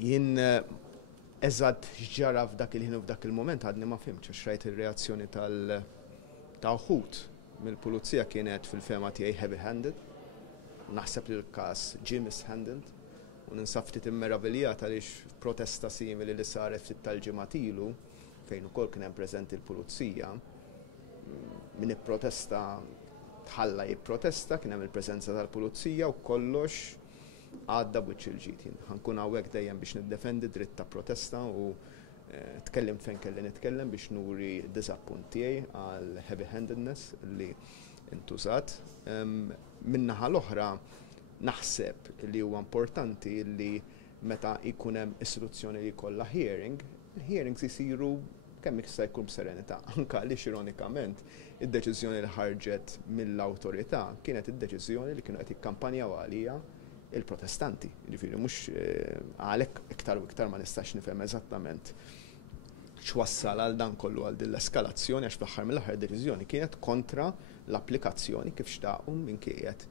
jien eżatt ġara f'dak il-ħin u f'dak il-moment għadni ma fimx għax rajt ir-reazzjoni ta' uħud mill-pulizija kienet fil-fema tiegħi heavy-handed. Naħseb li l-każ ġie mishandled u ninsab ftit immeraviljat għaliex protesta simili li saret ftit tal-ġimgħa ilu fejn ukoll kien hemm preżenti l-pulizija. Min ipprotesta tħalla jipprotesta, kien hemm il-preżenza tal-pulizija u kollox għadda b'wiċċ il-ġid. Ħankun hawnhekk dejjem biex niddefendi dritt ta' protesta u tkellim fejn kelli nitkellem biex nuri d-diżappunt tiegħi għal heavy-handedness li intużat. Min-naħa l-oħra naħseb li huwa importanti li meta jkun hemm istituzzjoni li jkollha hearing, il-hearings isiru kemm jista' jkun b'serenità. Anke għaliex ironikament id-deċiżjoni li ħarġet mill-awtorità kienet id-deċiżjoni li kienu qed jikkampanjaw għalija il-protestanti. Jiġifieri mhux għalhekk iktar u iktar ma nistax nifhem eżattament x'wassal għal dan kollu għal din l-eskalazzjoni għax fl-aħħar mill-aħħar deċiżjoni kienet kontra l-applikazzjoni kif xtaqu minn qiegħed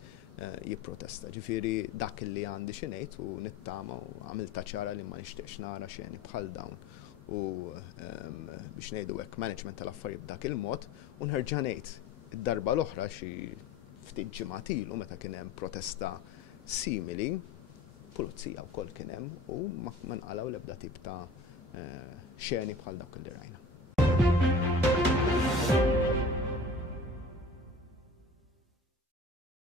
jipprotesta. Ġifieri dak li għandi xi ngħid u nittama u għamilta ċara li ma nixtieqx nara xeni bħal dawn u biex ngħidu hekk management tal-affarijiet b'dak il-mod u nerġa' ngħid id-darba l-oħra xi ftit ġimgħat ilu meta kien hemm protesta simili, pulizija wkoll kien hemm u ma nqalgħu l-ebda tip ta' xeni bħal dak li rajna.